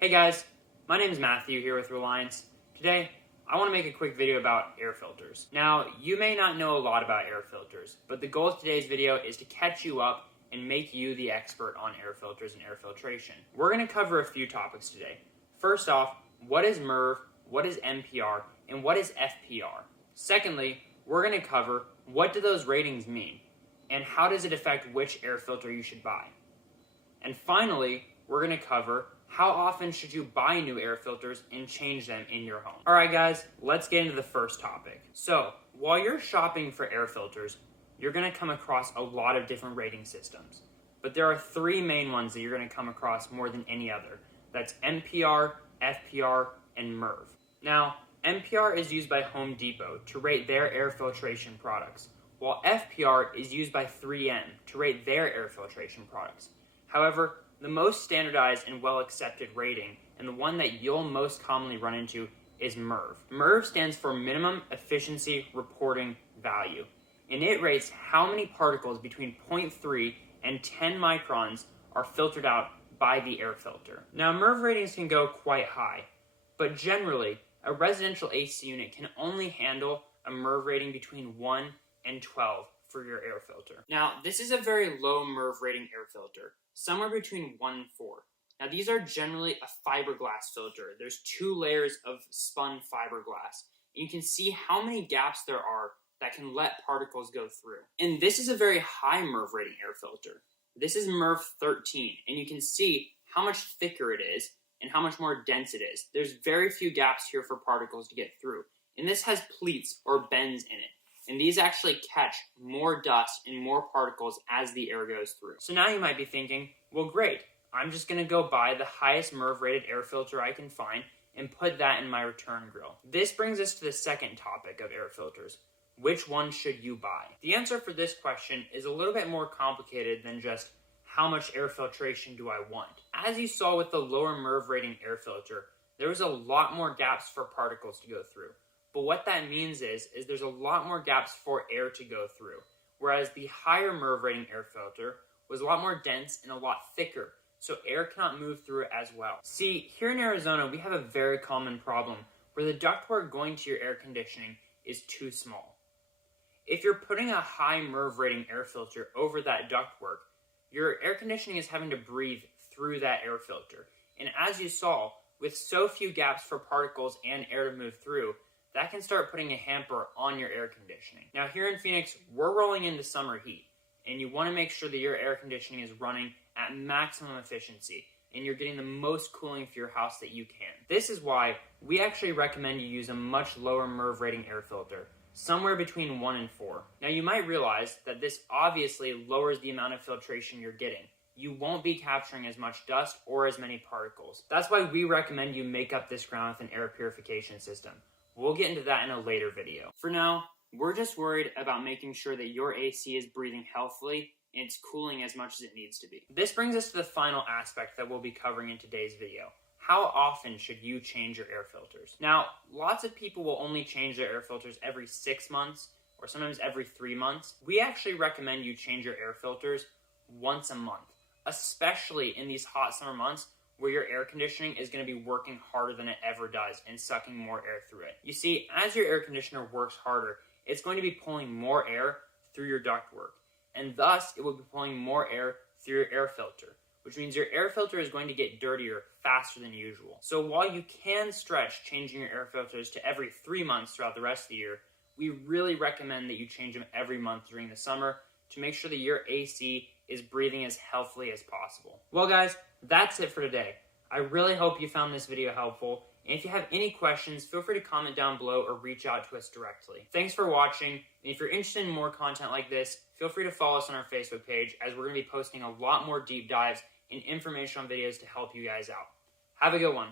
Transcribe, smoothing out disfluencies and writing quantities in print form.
Hey guys, my name is Matthew here with Reliance. Today, I want to make a quick video about air filters. Now, you may not know a lot about air filters, but the goal of today's video is to catch you up and make you the expert on air filters and air filtration. We're going to cover a few topics today. First off, what is MERV, what is MPR, and what is FPR? Secondly, we're going to cover what do those ratings mean, and how does it affect which air filter you should buy. And finally, we're going to cover how often should you buy new air filters and change them in your home. Alright guys, let's get into the first topic. So, while you're shopping for air filters, you're going to come across a lot of different rating systems. But there are three main ones that you're going to come across more than any other. That's MPR, FPR, and MERV. Now, MPR is used by Home Depot to rate their air filtration products, while FPR is used by 3M to rate their air filtration products. However, the most standardized and well-accepted rating, and the one that you'll most commonly run into, is MERV. MERV stands for Minimum Efficiency Reporting Value, and it rates how many particles between 0.3 and 10 microns are filtered out by the air filter. Now, MERV ratings can go quite high, but generally, a residential AC unit can only handle a MERV rating between 1 and 12 for your air filter. Now, this is a very low MERV rating air filter, somewhere between 1 and 4. Now, these are generally a fiberglass filter. There's 2 layers of spun fiberglass. And you can see how many gaps there are that can let particles go through. And this is a very high MERV rating air filter. This is MERV 13, and you can see how much thicker it is and how much more dense it is. There's very few gaps here for particles to get through. And this has pleats or bends in it. And these actually catch more dust and more particles as the air goes through. So now you might be thinking, well great, I'm just going to go buy the highest MERV rated air filter I can find and put that in my return grill. This brings us to the second topic of air filters. Which one should you buy? The answer for this question is a little bit more complicated than just how much air filtration do I want. As you saw with the lower MERV rating air filter, there was a lot more gaps for particles to go through. But what that means is there's a lot more gaps for air to go through, whereas the higher MERV rating air filter was a lot more dense and a lot thicker, so air cannot move through it as well. See, here in Arizona, we have a very common problem where the ductwork going to your air conditioning is too small. If you're putting a high MERV rating air filter over that ductwork, your air conditioning is having to breathe through that air filter. And as you saw, with so few gaps for particles and air to move through, that can start putting a hamper on your air conditioning. Now here in Phoenix, we're rolling into summer heat, and you want to make sure that your air conditioning is running at maximum efficiency, and you're getting the most cooling for your house that you can. This is why we actually recommend you use a much lower MERV rating air filter, somewhere between 1 and 4. Now you might realize that this obviously lowers the amount of filtration you're getting. You won't be capturing as much dust or as many particles. That's why we recommend you make up this ground with an air purification system. We'll get into that in a later video. For now, we're just worried about making sure that your AC is breathing healthily and it's cooling as much as it needs to be. This brings us to the final aspect that we'll be covering in today's video. How often should you change your air filters? Now, lots of people will only change their air filters every 6 months or sometimes every 3 months. We actually recommend you change your air filters once a month, especially in these hot summer months where your air conditioning is going to be working harder than it ever does and sucking more air through it. You see, as your air conditioner works harder, it's going to be pulling more air through your ductwork, and thus it will be pulling more air through your air filter, which means your air filter is going to get dirtier faster than usual. So while you can stretch changing your air filters to every 3 months throughout the rest of the year, we really recommend that you change them every month during the summer to make sure that your AC is breathing as healthily as possible. Well guys, that's it for today. I really hope you found this video helpful, and if you have any questions, feel free to comment down below or reach out to us directly. Thanks for watching, and if you're interested in more content like this, feel free to follow us on our Facebook page, as we're going to be posting a lot more deep dives and informational videos to help you guys out. Have a good one.